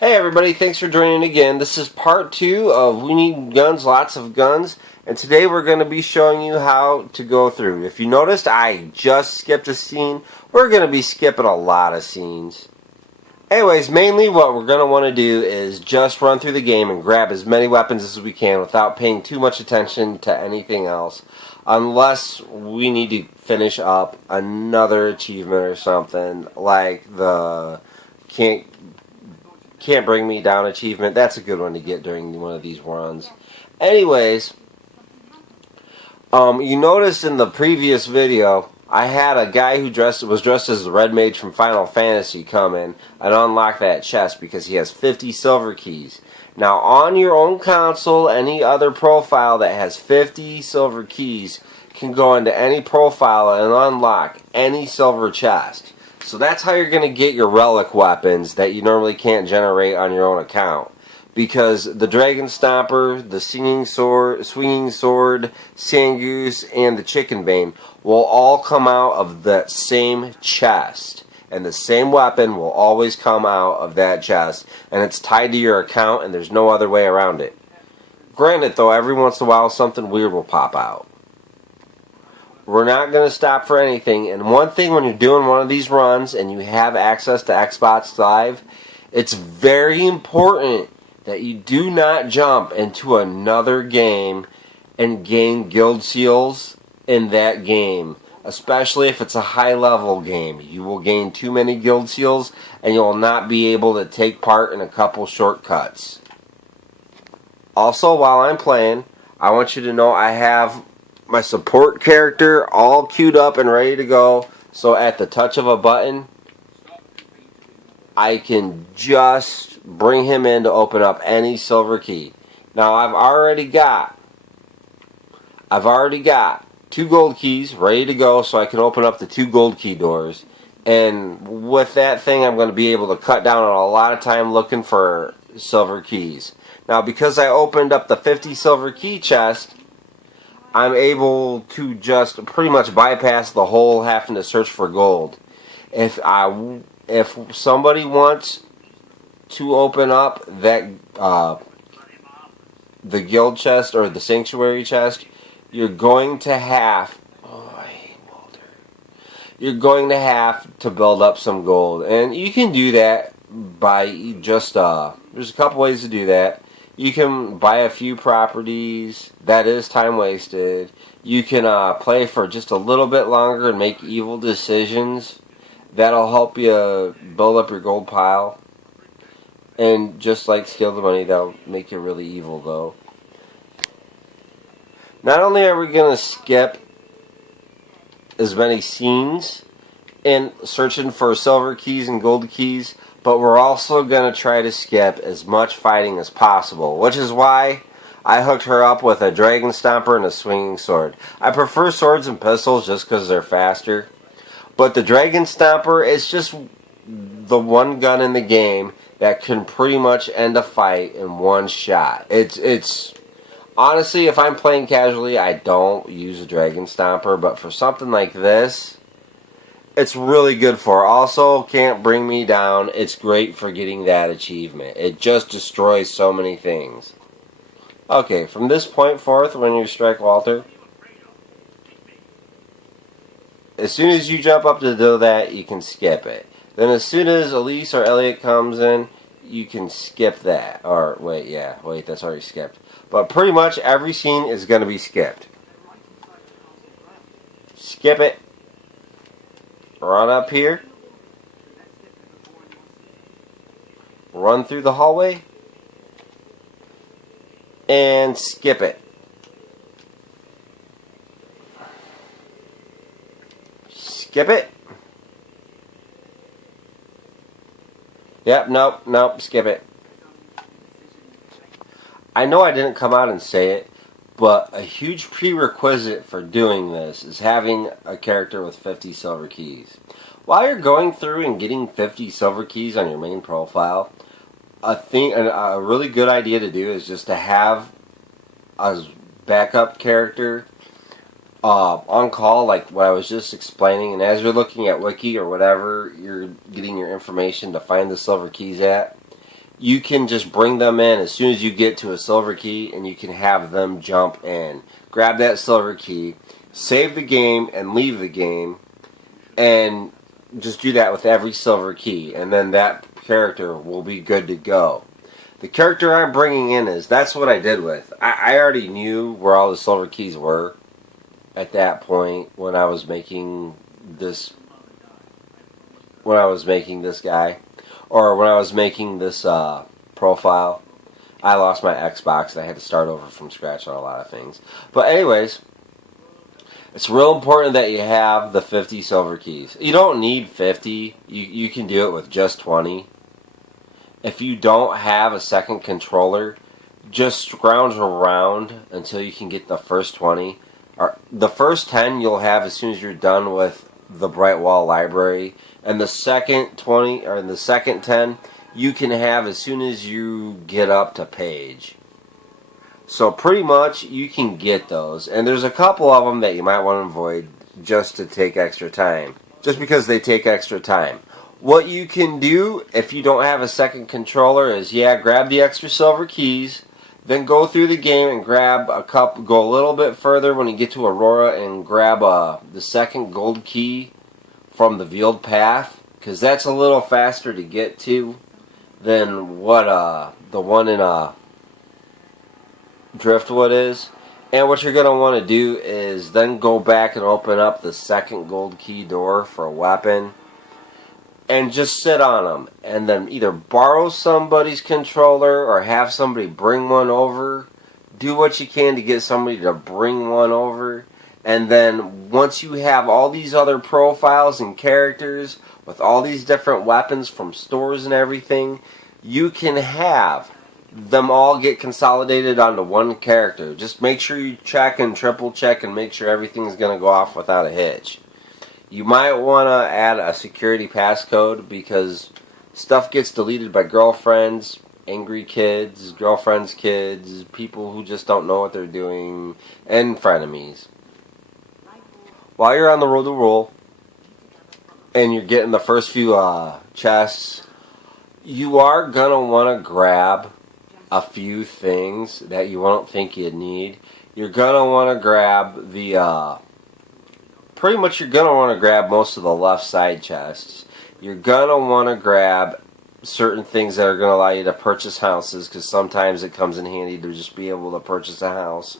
Hey everybody, thanks for joining again. This is part 2 of We Need Guns, Lots of Guns, and today we're going to be showing you how to go through. If you noticed, I just skipped a scene. We're going to be skipping a lot of scenes. Anyways, mainly what we're going to want to do is just run through the game and grab as many weapons as we can without paying too much attention to anything else, unless we need to finish up another achievement or something, like the Can't Bring Me Down achievement. That's a good one to get during one of these runs. Anyways, you noticed in the previous video, I had a guy who was dressed as the Red Mage from Final Fantasy come in and unlock that chest because he has 50 silver keys. Now, on your own console, any other profile that has 50 silver keys can go into any profile and unlock any silver chest. So that's how you're going to get your relic weapons that you normally can't generate on your own account. Because the Dragon Stomper, the Swinging Sword, Sangoose, and the Chicken Bane will all come out of that same chest. And the same weapon will always come out of that chest. And it's tied to your account and there's no other way around it. Granted though, every once in a while something weird will pop out. We're not going to stop for anything. And one thing when you're doing one of these runs and you have access to Xbox Live, it's very important that you do not jump into another game and gain guild seals in that game. Especially if it's a high level game. You will gain too many guild seals and you will not be able to take part in a couple shortcuts. Also, while I'm playing, I want you to know I have my support character all queued up and ready to go, so at the touch of a button I can just bring him in to open up any silver key. Now I've already got 2 gold keys ready to go, so I can open up the 2 gold key doors, and with that thing I'm going to be able to cut down on a lot of time looking for silver keys. Now because I opened up the 50 silver key chest, I'm able to just pretty much bypass the whole having to search for gold. If somebody wants to open up that the guild chest or the sanctuary chest, you're going to have you're going to have to build up some gold, and you can do that by just there's a couple ways to do that. You can buy a few properties. That is time wasted. You can play for just a little bit longer and make evil decisions. That'll help you build up your gold pile. And just like steal the money, that'll make you really evil though. Not only are we going to skip as many scenes in searching for silver keys and gold keys, but we're also going to try to skip as much fighting as possible, which is why I hooked her up with a Dragon Stomper and a Swinging Sword. I prefer swords and pistols just because they're faster, but the Dragon Stomper is just the one gun in the game that can pretty much end a fight in one shot. It's honestly, if I'm playing casually, I don't use a Dragon Stomper, but for something like this, it's really good for. Also, Can't Bring Me Down. It's great for getting that achievement. It just destroys so many things. Okay, from this point forth, when you strike Walter, as soon as you jump up to do that, you can skip it. Then as soon as Elise or Elliot comes in, you can skip that. Or, wait, that's already skipped. But pretty much every scene is going to be skipped. Skip it. Run up here, run through the hallway, and skip it. Skip it. Yep, nope, skip it. I know I didn't come out and say it, but a huge prerequisite for doing this is having a character with 50 silver keys. While you're going through and getting 50 silver keys on your main profile, a really good idea to do is just to have a backup character on call, like what I was just explaining, and as you're looking at Wiki or whatever you're getting your information to find the silver keys at, you can just bring them in as soon as you get to a silver key, and you can have them jump in. Grab that silver key, save the game, and leave the game, and just do that with every silver key, and then that character will be good to go. The character I'm bringing in that's what I did with. I already knew where all the silver keys were at that point when I was making this guy, or when I was making this profile. I lost my Xbox and I had to start over from scratch on a lot of things. But anyways, it's real important that you have the 50 silver keys. You don't need 50. You can do it with just 20. If you don't have a second controller, just scrounge around until you can get the first 20. Or the first 10 you'll have as soon as you're done with the Brightwall library. And the second 20, or the second 10, you can have as soon as you get up to page. So pretty much you can get those. And there's a couple of them that you might want to avoid just to take extra time. Just because they take extra time. What you can do if you don't have a second controller is, grab the extra silver keys, then go through the game and grab a couple, go a little bit further when you get to Aurora and grab the second gold key from the Veiled Path, because that's a little faster to get to than what the one in Driftwood is. And what you're going to want to do is then go back and open up the second gold key door for a weapon and just sit on them, and then either borrow somebody's controller or have somebody bring one over. Do what you can to get somebody to bring one over. And then once you have all these other profiles and characters with all these different weapons from stores and everything, you can have them all get consolidated onto one character. Just make sure you check and triple check and make sure everything's going to go off without a hitch. You might want to add a security passcode because stuff gets deleted by girlfriends, angry kids, girlfriends' kids, people who just don't know what they're doing, and frenemies. While you're on the road to roll and you're getting the first few chests, you are going to want to grab a few things that you won't think you'd need. You're going to want to grab the pretty much you're going to want to grab most of the left side chests. You're going to want to grab certain things that are going to allow you to purchase houses, because sometimes it comes in handy to just be able to purchase a house.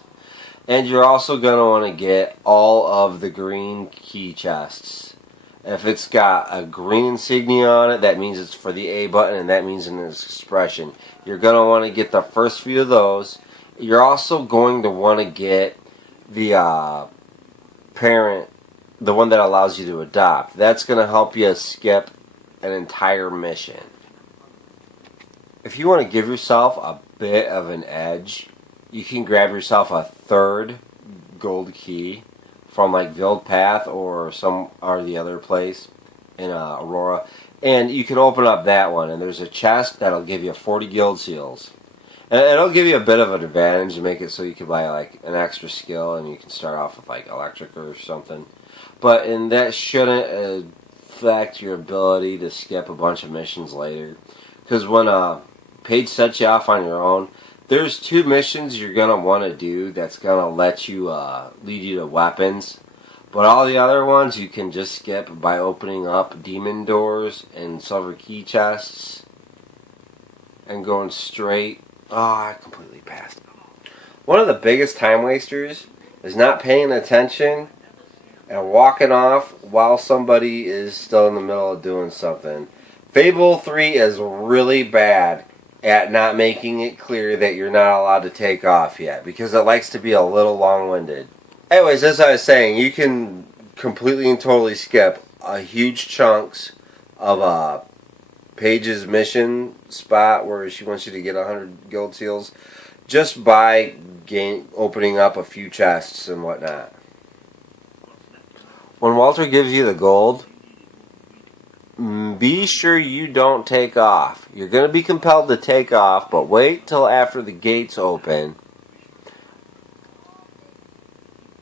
And you're also going to want to get all of the green key chests. If it's got a green insignia on it, that means it's for the A button, and that means an expression. You're going to want to get the first few of those. You're also going to want to get the parent, the one that allows you to adopt. That's going to help you skip an entire mission. If you want to give yourself a bit of an edge, you can grab yourself a third gold key from like Veiled Path or the other place in Aurora, and you can open up that one, and there's a chest that'll give you 40 guild seals. And it'll give you a bit of an advantage to make it so you can buy like an extra skill, and you can start off with like electric or something. And that shouldn't affect your ability to skip a bunch of missions later. Because when Paige sets you off on your own, there's 2 missions you're going to want to do that's going to let you lead you to weapons. But all the other ones you can just skip by opening up demon doors and silver key chests and going straight. Oh, I completely passed. One of the biggest time wasters is not paying attention and walking off while somebody is still in the middle of doing something. Fable 3 is really bad at not making it clear that you're not allowed to take off yet, because it likes to be a little long-winded. Anyways, as I was saying, you can completely and totally skip a huge chunks of Paige's mission spot where she wants you to get 100 guild seals just by opening up a few chests and whatnot. When Walter gives you the gold, be sure you don't take off. You're going to be compelled to take off, but wait till after the gates open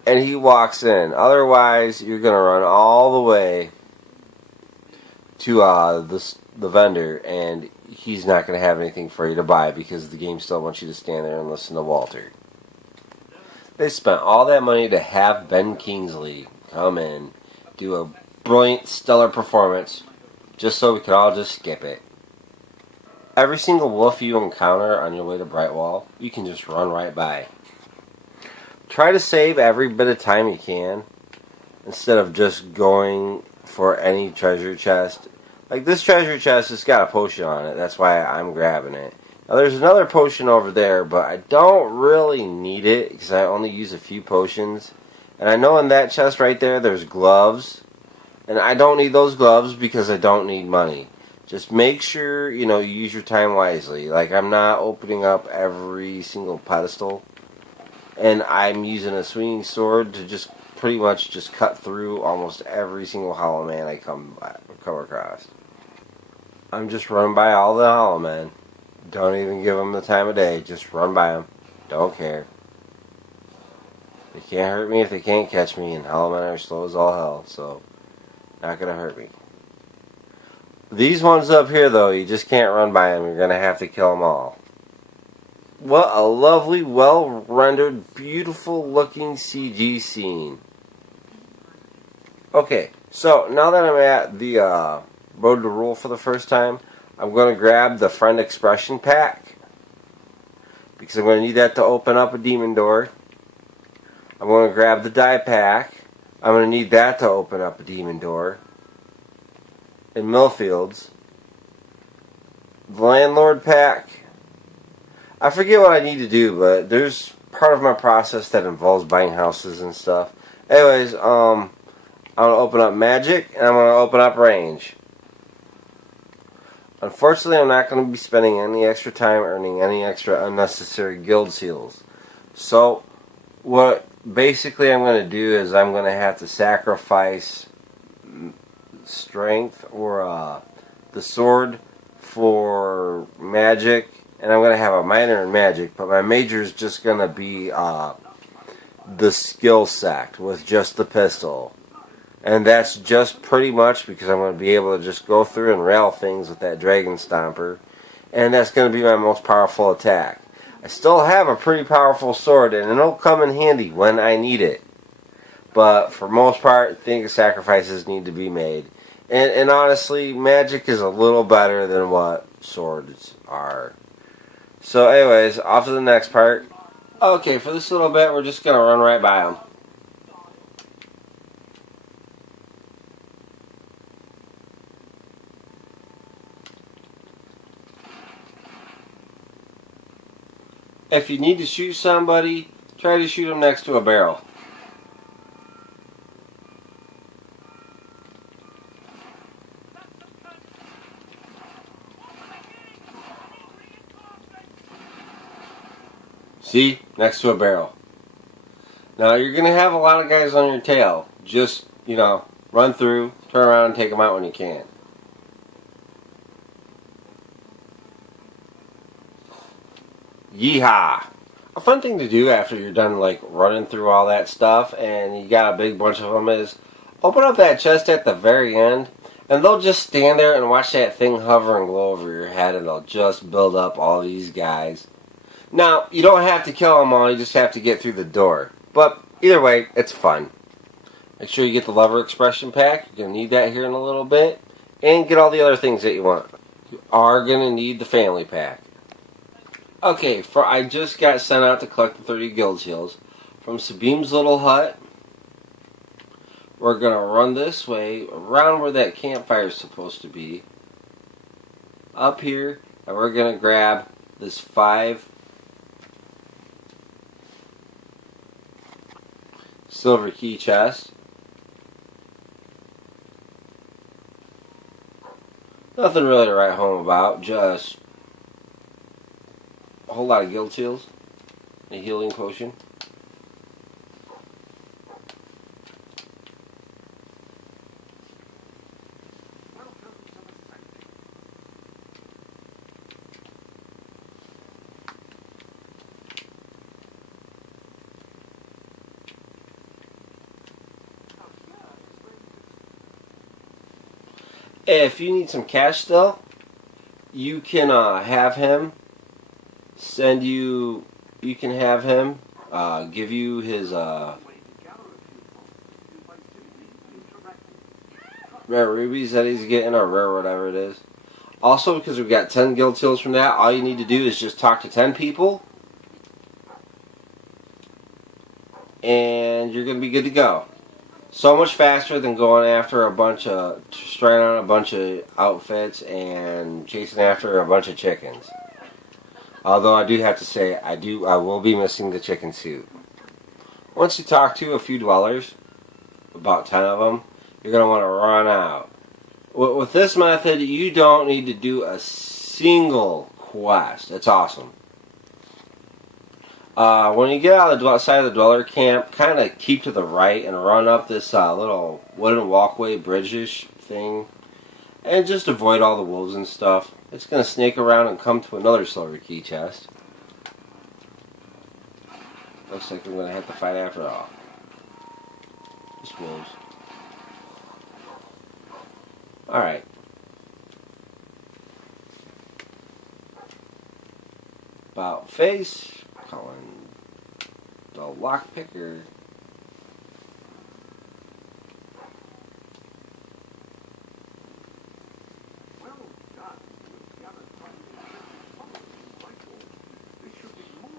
and he walks in. Otherwise, you're going to run all the way to the vendor, and he's not going to have anything for you to buy because the game still wants you to stand there and listen to Walter. They spent all that money to have Ben Kingsley come in, do a brilliant, stellar performance, just so we could all just skip it. Every single wolf you encounter on your way to Brightwall, you can just run right by. Try to save every bit of time you can, instead of just going for any treasure chest. Like this treasure chest has got a potion on it, that's why I'm grabbing it. Now there's another potion over there, but I don't really need it because I only use a few potions. And I know in that chest right there there's gloves. And I don't need those gloves because I don't need money. Just make sure, you use your time wisely. Like I'm not opening up every single pedestal. And I'm using a swinging sword to just pretty much just cut through almost every single hollow man I come across. I'm just running by all the hollow men. Don't even give them the time of day. Just run by them. Don't care. They can't hurt me if they can't catch me, and hollow men are slow as all hell, so not gonna hurt me. These ones up here, though, you just can't run by them. You're gonna have to kill them all. What a lovely, well-rendered, beautiful-looking CG scene. Okay, so now that I'm at the Road to Rule for the first time, I'm going to grab the Friend Expression Pack, because I'm going to need that to open up a demon door. I'm going to grab the Die Pack. I'm going to need that to open up a demon door. In Millfields. The Landlord Pack. I forget what I need to do, but there's part of my process that involves buying houses and stuff. Anyways, I'm going to open up Magic, and I'm going to open up Range. Unfortunately, I'm not going to be spending any extra time earning any extra unnecessary guild seals. So, what basically I'm going to do is I'm going to have to sacrifice strength or the sword for magic, and I'm going to have a minor in magic, but my major is just going to be the skill sect with just the pistol. And that's just pretty much because I'm going to be able to just go through and rail things with that Dragon Stomper. And that's going to be my most powerful attack. I still have a pretty powerful sword, and it'll come in handy when I need it. But for most part, I think sacrifices need to be made. And honestly, magic is a little better than what swords are. So anyways, off to the next part. Okay, for this little bit, we're just going to run right by them. If you need to shoot somebody, try to shoot them next to a barrel. See? Next to a barrel. Now, you're going to have a lot of guys on your tail. Just, run through, turn around, and take them out when you can. Yeehaw! A fun thing to do after you're done running through all that stuff and you got a big bunch of them is open up that chest at the very end and they'll just stand there and watch that thing hover and glow over your head and they'll just build up all these guys. Now, you don't have to kill them all, you just have to get through the door. But either way, it's fun. Make sure you get the Lever Expression Pack. You're going to need that here in a little bit. And get all the other things that you want. You are going to need the Family Pack. Okay, I just got sent out to collect the 30 guild seals from Sabim's little hut. We're going to run this way, around where that campfire is supposed to be. Up here, and we're going to grab this 5 silver key chest. Nothing really to write home about, just a whole lot of guild seals, a healing potion. If you need some cash still, you can have him send you. You can have him give you his rare rubies that he's getting, or rare whatever it is. Also, because we've got 10 guild seals from that, all you need to do is just talk to 10 people, and you're going to be good to go. So much faster than going after a bunch of, trying on a bunch of outfits and chasing after a bunch of chickens. Although I do have to say, I will be missing the chicken suit. Once you talk to a few dwellers, about 10 of them, you're going to want to run out. With this method, you don't need to do a single quest. It's awesome. When you get out of the side of the dweller camp, kind of keep to the right and run up this little wooden walkway bridge-ish thing. And just avoid all the wolves and stuff. It's going to snake around and come to another silver key chest. Looks like I'm going to have to fight after all. Just wolves. Alright. About face. Calling the lockpicker.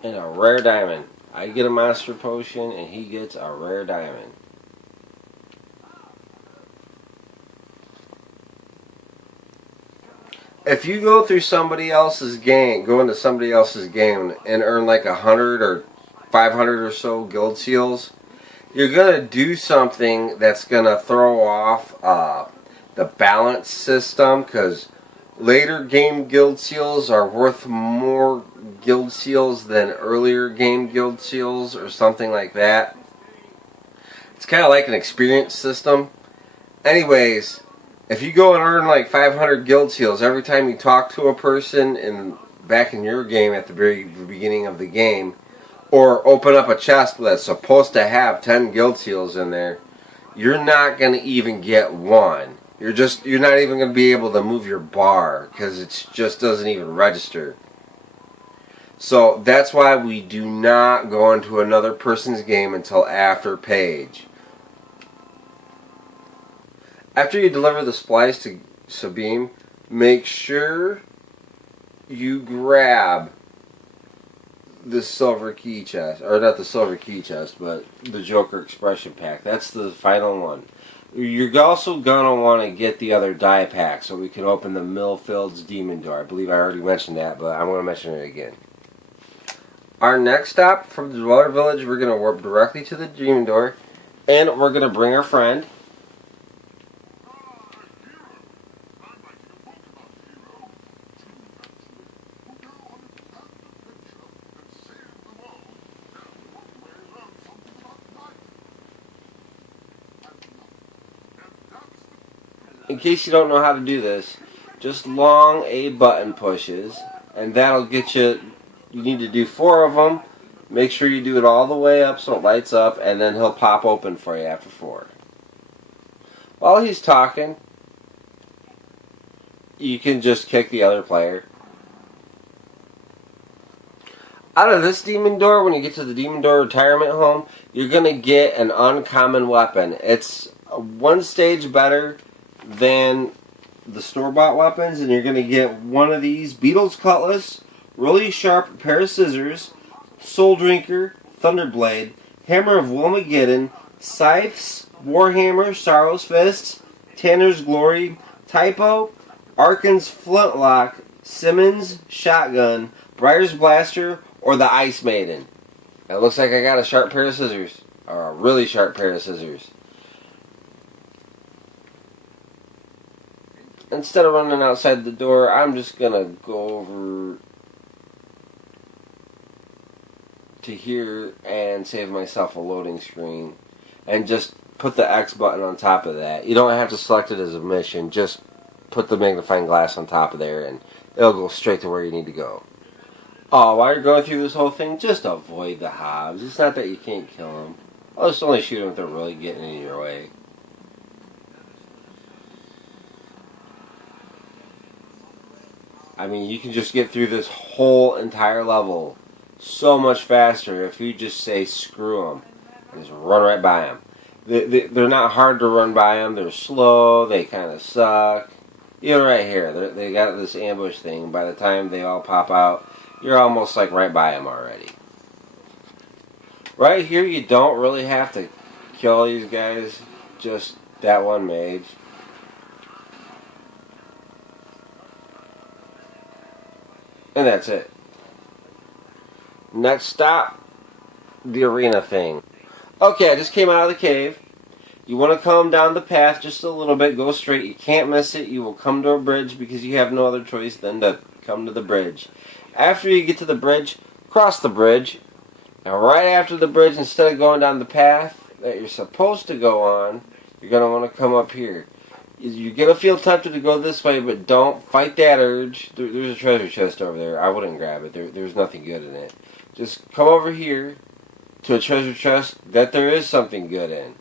And a rare diamond. I get a master potion and he gets a rare diamond. If you go through somebody else's game, go into somebody else's game and earn like 100 or 500 or so guild seals, you're going to do something that's going to throw off the balance system, because later game guild seals are worth more guild seals than earlier game guild seals or something like that. It's kind of like an experience system. Anyways, if you go and earn like 500 guild seals every time you talk to a person back in your game at the very beginning of the game, or open up a chest that's supposed to have 10 guild seals in there, you're not going to even get one. You're not even going to be able to move your bar because it just doesn't even register. So that's why we do not go into another person's game until after page. After you deliver the splice to Sabine, make sure you grab the silver key chest, or not the silver key chest, but the Joker expression pack. That's the final one. You're also going to want to get the other die pack so we can open the Millfield's Demon Door. I believe I already mentioned that, but I'm going to mention it again. Our next stop from the Dweller Village, we're going to warp directly to the Demon Door, and we're going to bring our friend. In case you don't know how to do this, just long A button pushes, and that'll get you. You need to do 4 of them. Make sure you do it all the way up so it lights up, and then he'll pop open for you after 4. While he's talking, you can just kick the other player. Out of this Demon Door, when you get to the Demon Door Retirement Home, you're going to get an uncommon weapon. It's 1 stage better than the store-bought weapons, and you're going to get one of these Beetle's Cutlass, really sharp pair of scissors, Soul Drinker, Thunderblade, Hammer of Wilmageddon, Scythes, Warhammer, Sorrow's Fists, Tanner's Glory, Typo, Arkan's Flintlock, Simmons, Shotgun, Briar's Blaster, or the Ice Maiden. It looks like I got a sharp pair of scissors, or a really sharp pair of scissors. Instead of running outside the door, I'm just going to go over to here and save myself a loading screen. And just put the X button on top of that. You don't have to select it as a mission. Just put the magnifying glass on top of there and it'll go straight to where you need to go. Oh, while you're going through this whole thing, just avoid the hobs. It's not that you can't kill them. I'll just only shoot them if they're really getting in your way. I mean, you can just get through this whole entire level so much faster if you just say screw them and just run right by them. They're not hard to run by them. They're slow. They kind of suck. Even right here, they got this ambush thing. By the time they all pop out, you're almost like right by them already. Right here, you don't really have to kill these guys. Just that one mage. And that's it. Next stop, the arena thing. Okay, I just came out of the cave. You want to come down the path just a little bit, go straight. You can't miss it. You will come to a bridge because you have no other choice than to come to the bridge. After you get to the bridge, cross the bridge. And right after the bridge, instead of going down the path that you're supposed to go on, you're going to want to come up here. You're going to feel tempted to go this way, but don't fight that urge. There's a treasure chest over there. I wouldn't grab it. There's nothing good in it. Just come over here to a treasure chest that there is something good in.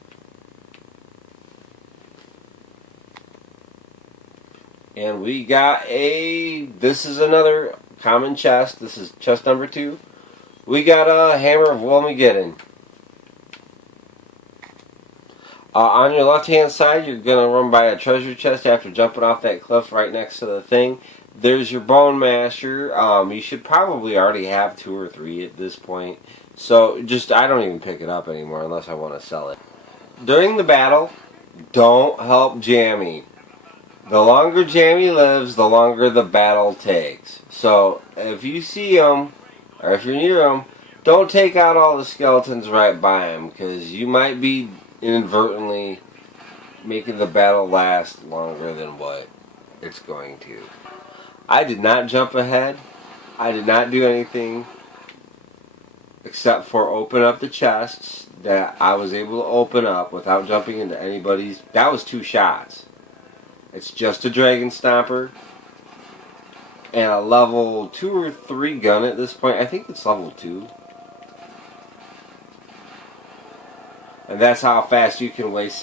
And we got this is another common chest. This is chest number 2. We got a Hammer of Wilmageddon. On your left hand side, you're going to run by a treasure chest after jumping off that cliff right next to the thing. There's your Bone Masher. You should probably already have 2 or 3 at this point. So I don't even pick it up anymore unless I want to sell it. During the battle, don't help Jammy. The longer Jammy lives, the longer the battle takes. So if you see him, or if you're near him, don't take out all the skeletons right by him, because you might be inadvertently making the battle last longer than what it's going to. I did not jump ahead. I did not do anything except for open up the chests that I was able to open up without jumping into anybody's. That was 2 shots. It's just a Dragon Stomper and a level 2 or 3 gun at this point. I think it's level 2. And that's how fast you can waste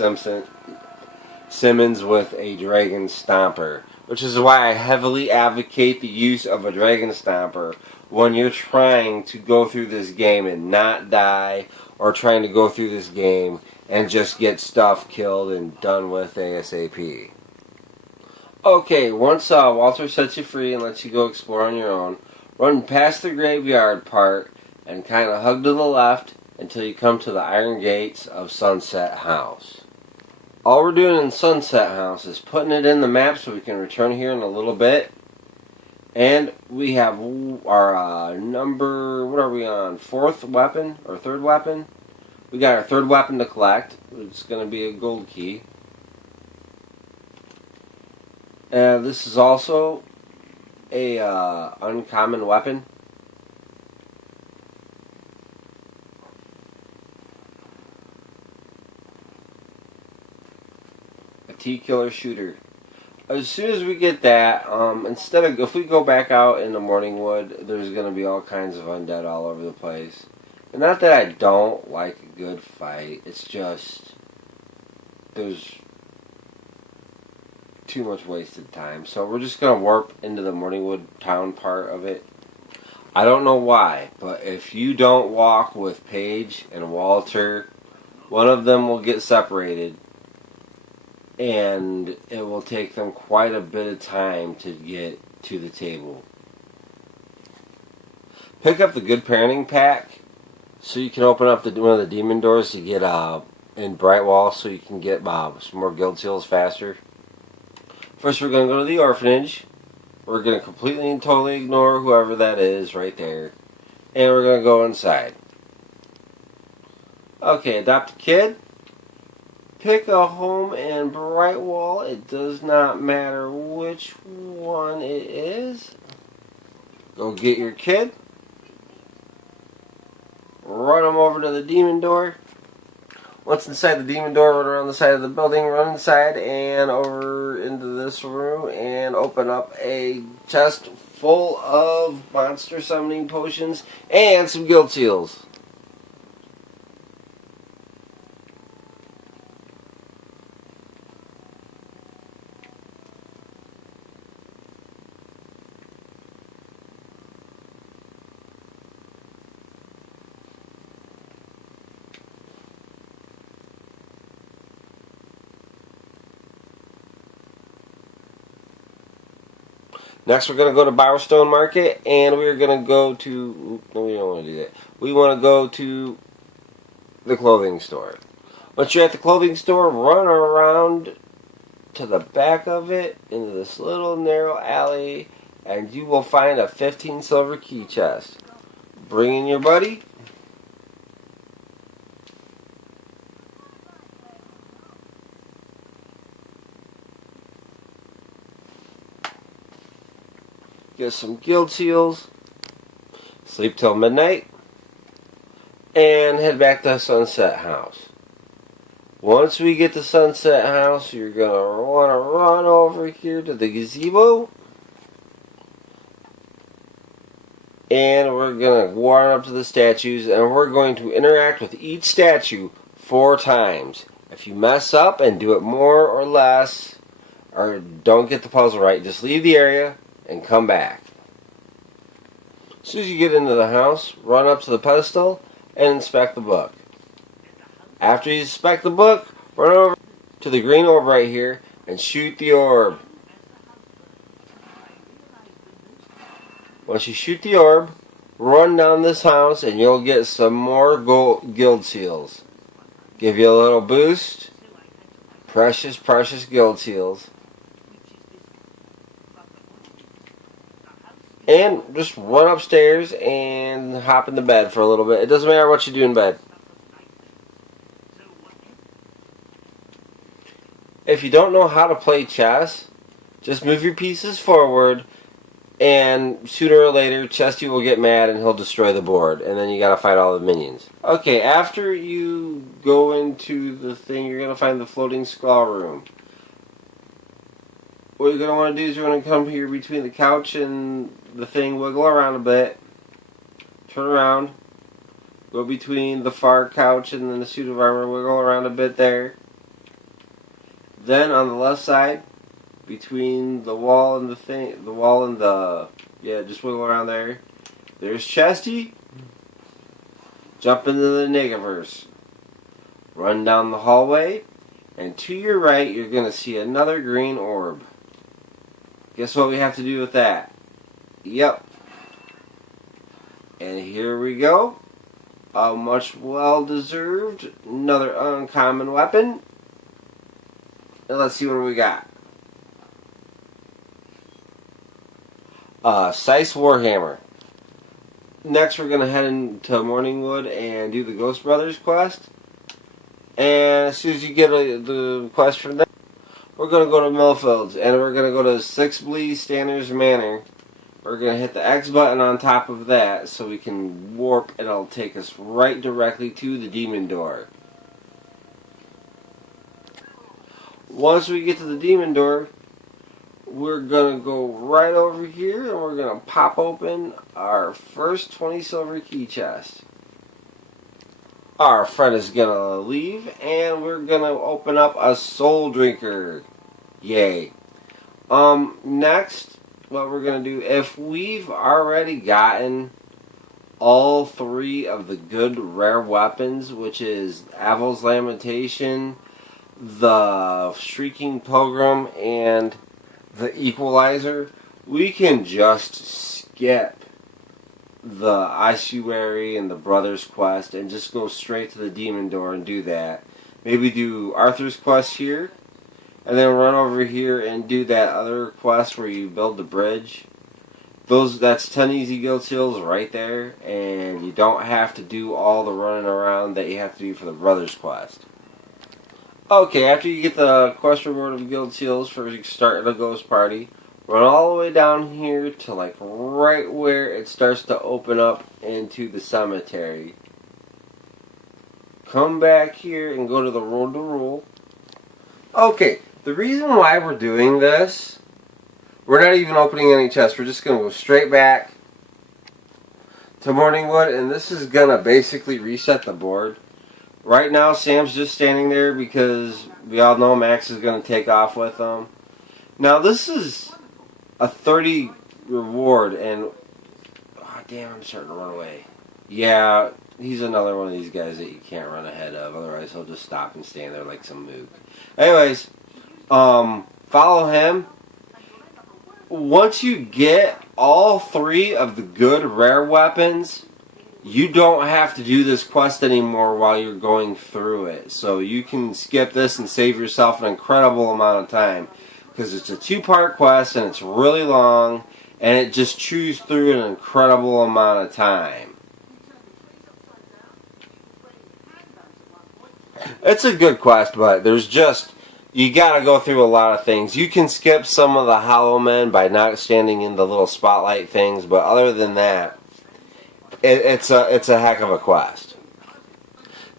Simmons with a Dragon Stomper. Which is why I heavily advocate the use of a Dragon Stomper when you're trying to go through this game and not die, or trying to go through this game and just get stuff killed and done with ASAP. Okay, once Walter sets you free and lets you go explore on your own, run past the graveyard part and kind of hug to the left until you come to the iron gates of Sunset House. All we're doing in Sunset House is putting it in the map so we can return here in a little bit. And we have our number, what are we on, 4th weapon or 3rd weapon? We got our 3rd weapon to collect. It's going to be a gold key. This is also a uncommon weapon. A T-killer shooter. As soon as we get that, if we go back out in the Morningwood, there's going to be all kinds of undead all over the place. And not that I don't like a good fight, it's just there's too much wasted time. So we're just going to warp into the Morningwood town part of it. I don't know why, but if you don't walk with Paige and Walter, one of them will get separated. And it will take them quite a bit of time to get to the table. Pick up the Good Parenting Pack so you can open up one of the demon doors to get in Brightwall so you can get some more guild seals faster. First we're going to go to the orphanage. We're going to completely and totally ignore whoever that is right there. And we're going to go inside. Okay, adopt a kid. Pick a home in Brightwall. It does not matter which one it is. Go get your kid. Run them over to the demon door. Once inside the demon door, run around the side of the building, run inside and over into this room and open up a chest full of monster summoning potions and some guild seals. Next, we're going to go to Bowerstone Market, and we're going to go to... No, we don't want to do that. We want to go to the clothing store. Once you're at the clothing store, run around to the back of it into this little narrow alley, and you will find a 15 silver key chest. Bring in your buddy. Get some guild seals. Sleep till midnight. And head back to Sunset House. Once we get to Sunset House, you're going to want to run over here to the gazebo. And we're going to run up to the statues, and we're going to interact with each statue 4 times. If you mess up and do it more or less, or don't get the puzzle right, just leave the area and come back. As soon as you get into the house, run up to the pedestal and inspect the book. After you inspect the book, run over to the green orb right here and shoot the orb. Once you shoot the orb, run down this house and you'll get some more guild seals. Give you a little boost. Precious, precious guild seals. And just run upstairs and hop in the bed for a little bit. It doesn't matter what you do in bed. If you don't know how to play chess, just move your pieces forward, and sooner or later, Chesty will get mad and he'll destroy the board, and then you gotta fight all the minions. Okay, after you go into the thing, you're gonna find the floating skull room. What you're gonna want to do is you're gonna come here between the couch and the thing, wiggle around a bit, turn around, go between the far couch and then the suit of armor, wiggle around a bit there. Then on the left side, between the wall and just wiggle around there. There's Chesty. Jump into the Negaverse. Run down the hallway, and to your right, you're going to see another green orb. Guess what we have to do with that? Yep. And here we go. A much well-deserved, another uncommon weapon. And let's see what we got. Sice Warhammer. Next we're going to head into Morningwood and do the Ghost Brothers quest. And as soon as you get the quest from them, we're going to go to Millfields. And we're going to go to 6 Blee Standers Manor. We're going to hit the X button on top of that so we can warp, and it'll take us right directly to the Demon Door. Once we get to the Demon Door, we're going to go right over here and we're going to pop open our first 20 silver key chest. Our friend is going to leave and we're going to open up a Soul Drinker. Yay. Next, what we're going to do, if we've already gotten all 3 of the good rare weapons, which is Avil's Lamentation, the Shrieking Pilgrim, and the Equalizer, we can just skip the Ossuary and the Brothers quest and just go straight to the Demon Door and do that. Maybe do Arthur's quest here, and then run over here and do that other quest where you build the bridge. That's 10 easy guild seals right there, and you don't have to do all the running around that you have to do for the Brothers quest. Okay, after you get the quest reward of guild seals for starting a ghost party, run all the way down here to like right where it starts to open up into the cemetery. Come back here and go to the Road to Rule. Okay, the reason why we're doing this, we're not even opening any chests, we're just going to go straight back to Morningwood, and this is going to basically reset the board. Right now, Sam's just standing there because we all know Max is going to take off with him. Now, this is a 30 reward, and... Oh, damn, I'm starting to run away. Yeah, he's another one of these guys that you can't run ahead of. Otherwise, he'll just stop and stand there like some mook. Anyways, follow him. once you get all 3 of the good rare weapons, you don't have to do this quest anymore while you're going through it. So you can skip this and save yourself an incredible amount of time. Because it's a 2-part quest and it's really long, and it just chews through an incredible amount of time. It's a good quest, but there's just, you gotta go through a lot of things. You can skip some of the hollow men by not standing in the little spotlight things, but other than that, it's a heck of a quest.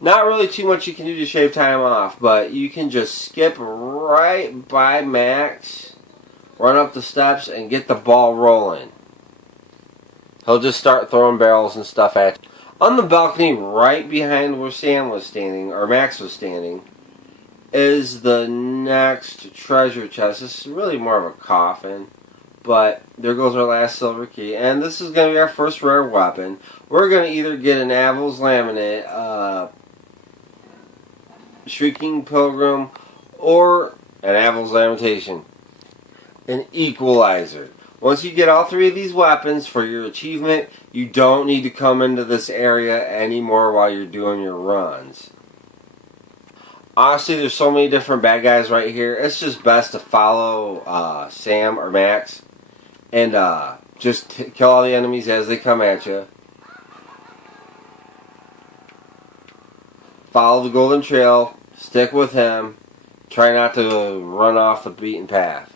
Not really too much you can do to shave time off, but you can just skip right by Max, run up the steps, and get the ball rolling. He'll just start throwing barrels and stuff at you. On the balcony right behind where Sam was standing, or Max was standing, is the next treasure chest. This is really more of a coffin, but there goes our last silver key. And this is going to be our first rare weapon. We're going to either get an Avil's Laminate, Shrieking Pilgrim, or an Avil's Lamentation, an Equalizer. Once you get all 3 of these weapons for your achievement, you don't need to come into this area anymore while you're doing your runs. Honestly, there's so many different bad guys right here. It's just best to follow Sam or Max and just kill all the enemies as they come at you. Follow the golden trail, stick with him, try not to run off the beaten path.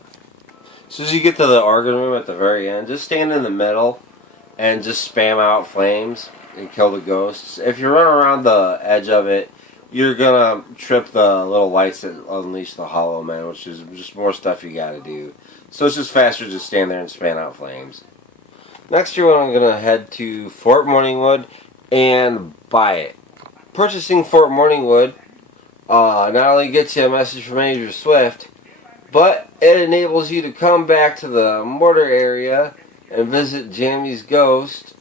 As soon as you get to the organ room at the very end, just stand in the middle and just spam out flames and kill the ghosts. If you run around the edge of it, you're gonna trip the little lights that unleash the hollow men, which is just more stuff you gotta do. So it's just faster to just stand there and spam out flames. Next year I'm gonna head to Fort Morningwood and buy it. Purchasing Fort Morningwood not only gets you a message from Major Swift, but it enables you to come back to the mortar area and visit Jammy's ghost,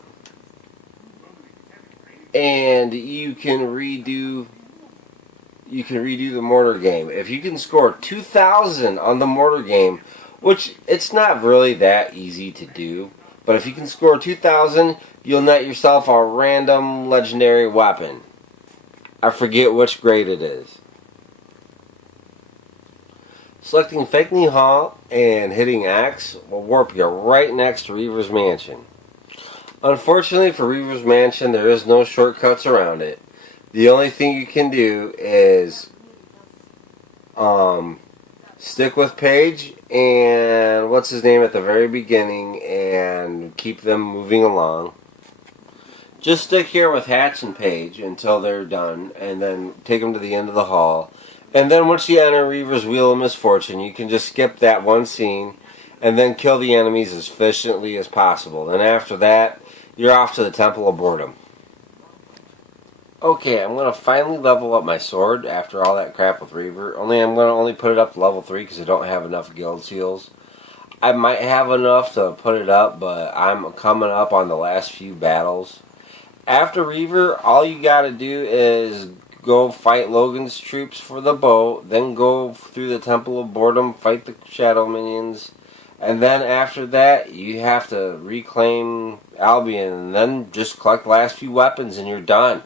and you can redo the mortar game. If you can score 2,000 on the mortar game, which it's not really that easy to do, but if you can score 2,000, you'll net yourself a random legendary weapon. I forget which grade it is. Selecting Fakeney Hall and hitting X will warp you right next to Reaver's Mansion. Unfortunately for Reaver's Mansion, there is no shortcuts around it. The only thing you can do is stick with Paige and what's his name at the very beginning and keep them moving along. Just stick here with Hatch and Paige until they're done, and then take them to the end of the hall. And then once you enter Reaver's Wheel of Misfortune, you can just skip that one scene and then kill the enemies as efficiently as possible. And after that, you're off to the Temple of Boredom. Okay, I'm going to finally level up my sword after all that crap with Reaver. I'm going to only put it up to level 3 because I don't have enough guild seals. I might have enough to put it up, but I'm coming up on the last few battles. After Reaver, all you got to do is go fight Logan's troops for the boat, then go through the Temple of Boredom, fight the Shadow Minions, and then after that, you have to reclaim Albion, and then just collect the last few weapons and you're done.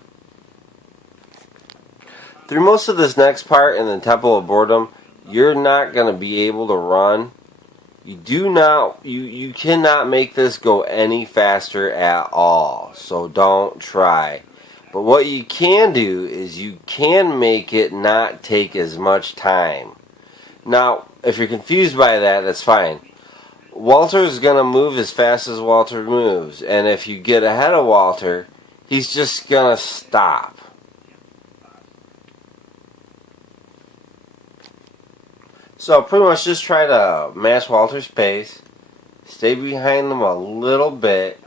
Through most of this next part in the Temple of Boredom, you're not going to be able to run. You cannot make this go any faster at all, so don't try. But what you can do is you can make it not take as much time. Now, if you're confused by that, that's fine. Walter's going to move as fast as Walter moves, and if you get ahead of Walter, he's just going to stop. So pretty much just try to match Walter's pace, stay behind them a little bit,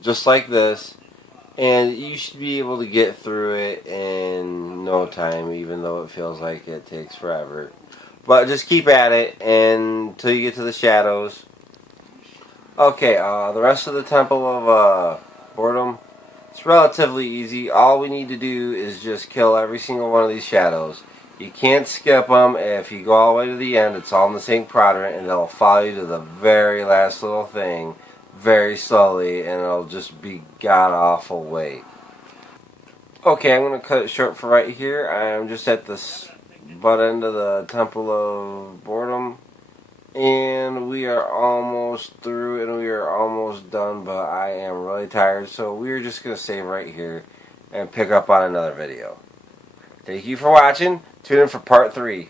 just like this, and you should be able to get through it in no time, even though it feels like it takes forever. But just keep at it until you get to the shadows. Okay, the rest of the Temple of Boredom, it's relatively easy. All we need to do is just kill every single one of these shadows. You can't skip them. If you go all the way to the end, it's all in the same quadrant, and it'll follow you to the very last little thing very slowly, and it'll just be god-awful wait. Okay, I'm going to cut it short for right here. I'm just at the butt end of the Temple of Boredom, and we are almost through, and we are almost done, but I am really tired, so we're just going to save right here and pick up on another video. Thank you for watching. Tune in for part 3.